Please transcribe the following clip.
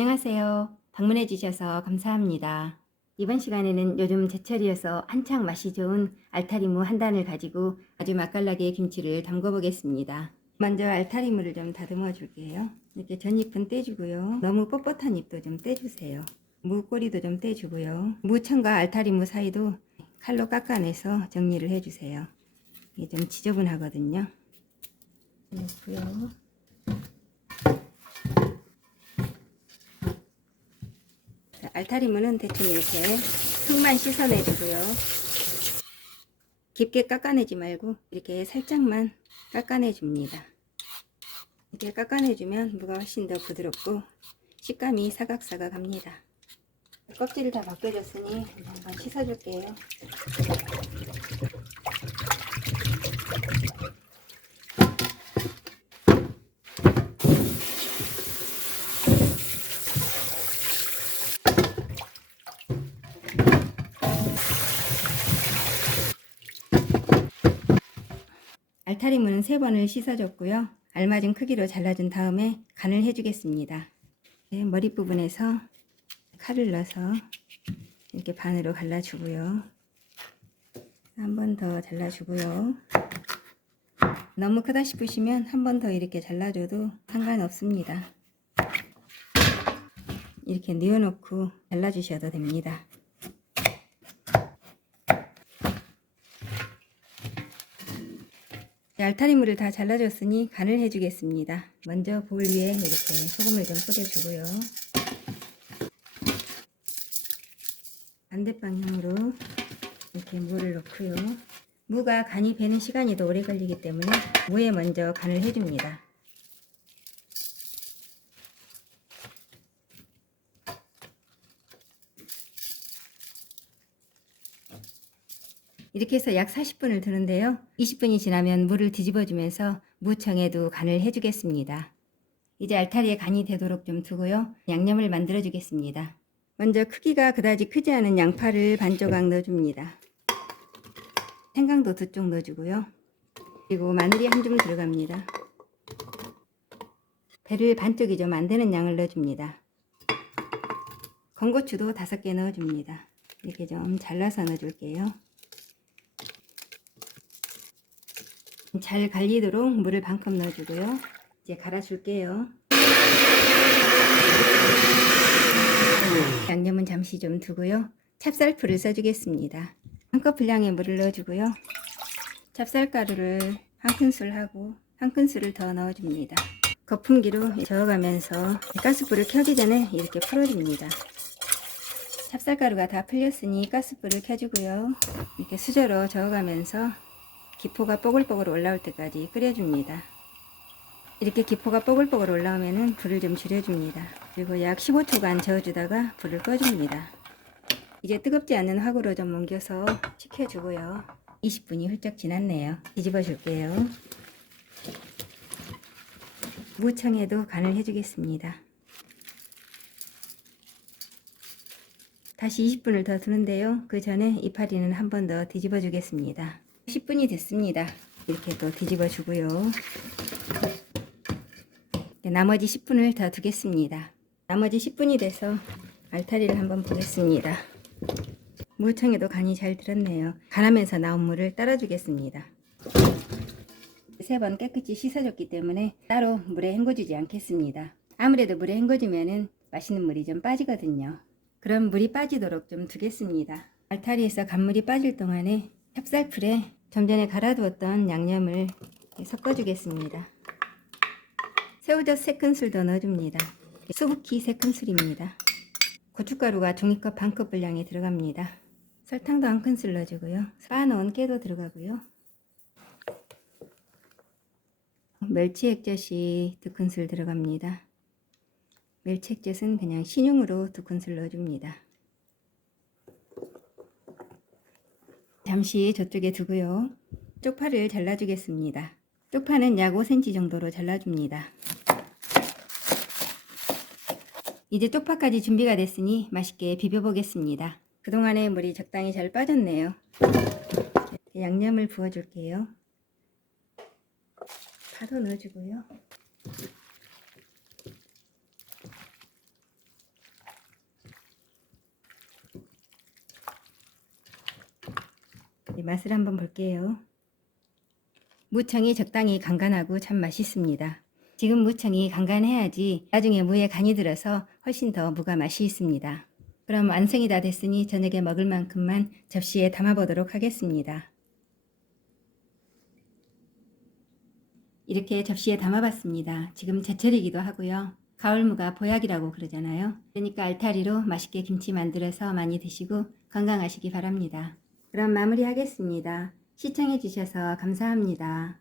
안녕하세요. 방문해 주셔서 감사합니다. 이번 시간에는 요즘 제철이어서 한창 맛이 좋은 알타리무 한 단을 가지고 아주 맛깔나게 김치를 담궈 보겠습니다. 먼저 알타리무를 좀 다듬어 줄게요. 이렇게 전잎은 떼주고요. 너무 뻣뻣한 잎도 좀 떼주세요. 무 꼬리도 좀 떼주고요. 무청과 알타리무 사이도 칼로 깎아내서 정리를 해주세요. 이게 좀 지저분하거든요. 넣고요. 알타리무는 대충 이렇게 흙만 씻어내주고요. 깊게 깎아내지 말고 이렇게 살짝만 깎아내줍니다. 이렇게 깎아내주면 무가 훨씬 더 부드럽고 식감이 사각사각합니다. 껍질을 다 벗겨줬으니 한번 씻어줄게요. 알타리무는 3번을 씻어줬고요. 알맞은 크기로 잘라준 다음에 간을 해주겠습니다. 머리 부분에서 칼을 넣어서 이렇게 반으로 갈라주고요. 한 번 더 잘라주고요. 너무 크다 싶으시면 한 번 더 이렇게 잘라줘도 상관없습니다. 이렇게 뉘어놓고 잘라주셔도 됩니다. 알타리무를 다 잘라줬으니 간을 해주겠습니다. 먼저 볼 위에 이렇게 소금을 좀 뿌려주고요. 반대 방향으로 이렇게 무를 넣고요. 무가 간이 배는 시간이 더 오래 걸리기 때문에 무에 먼저 간을 해줍니다. 이렇게 해서 약 40분을 두는데요. 20분이 지나면 무를 뒤집어주면서 무청에도 간을 해주겠습니다. 이제 알타리에 간이 되도록 좀 두고요. 양념을 만들어 주겠습니다. 먼저 크기가 그다지 크지 않은 양파를 반 조각 넣어줍니다. 생강도 2쪽 넣어주고요. 그리고 마늘이 한 줌 들어갑니다. 배를 반쪽이 좀 안 되는 양을 넣어줍니다. 건고추도 5개 넣어줍니다. 이렇게 좀 잘라서 넣어줄게요. 잘 갈리도록 물을 반컵 넣어주고요. 이제 갈아줄게요. 양념은 잠시 좀 두고요. 찹쌀풀을 써주겠습니다. 한 컵 분량의 물을 넣어주고요. 찹쌀가루를 한 큰술 하고 한 큰술을 더 넣어줍니다. 거품기로 저어가면서 가스불을 켜기 전에 이렇게 풀어줍니다. 찹쌀가루가 다 풀렸으니 가스불을 켜주고요. 이렇게 수저로 저어가면서 기포가 뽀글뽀글 올라올 때까지 끓여줍니다. 이렇게 기포가 뽀글뽀글 올라오면 불을 좀 줄여줍니다. 그리고 약 15초간 저어주다가 불을 꺼줍니다. 이제 뜨겁지 않은 확으로 좀 옮겨서 식혀주고요. 20분이 훌쩍 지났네요. 뒤집어 줄게요. 무청에도 간을 해주겠습니다. 다시 20분을 더 두는데요. 그 전에 이파리는 한 번 더 뒤집어 주겠습니다. 10분이 됐습니다. 이렇게 또 뒤집어 주고요. 나머지 10분을 더 두겠습니다. 나머지 10분이 돼서 알타리를 한번 보겠습니다. 무청에도 간이 잘 들었네요. 간하면서 나온 물을 따라 주겠습니다. 3번 깨끗이 씻어줬기 때문에 따로 물에 헹궈주지 않겠습니다. 아무래도 물에 헹궈주면 맛있는 물이 좀 빠지거든요. 그럼 물이 빠지도록 좀 두겠습니다. 알타리에서 간물이 빠질 동안에 찹쌀풀에 좀 전에 갈아두었던 양념을 섞어주겠습니다. 새우젓 3큰술 더 넣어줍니다. 수북히 3큰술입니다. 고춧가루가 종이컵 반컵 분량이 들어갑니다. 설탕도 1큰술 넣어주고요. 빻아놓은 깨도 들어가고요. 멸치 액젓이 2큰술 들어갑니다. 멸치 액젓은 그냥 신용으로 2큰술 넣어줍니다. 잠시 저쪽에 두고요. 쪽파를 잘라주겠습니다. 쪽파는 약 5cm 정도로 잘라줍니다. 이제 쪽파까지 준비가 됐으니 맛있게 비벼보겠습니다. 그동안에 물이 적당히 잘 빠졌네요. 양념을 부어줄게요. 파도 넣어주고요. 맛을 한번 볼게요. 무청이 적당히 간간하고 참 맛있습니다. 지금 무청이 간간해야지 나중에 무에 간이 들어서 훨씬 더 무가 맛이 있습니다. 그럼 완성이 다 됐으니 저녁에 먹을 만큼만 접시에 담아보도록 하겠습니다. 이렇게 접시에 담아봤습니다. 지금 제철이기도 하고요. 가을무가 보약이라고 그러잖아요. 그러니까 알타리로 맛있게 김치 만들어서 많이 드시고 건강하시기 바랍니다. 그럼 마무리하겠습니다. 시청해주셔서 감사합니다.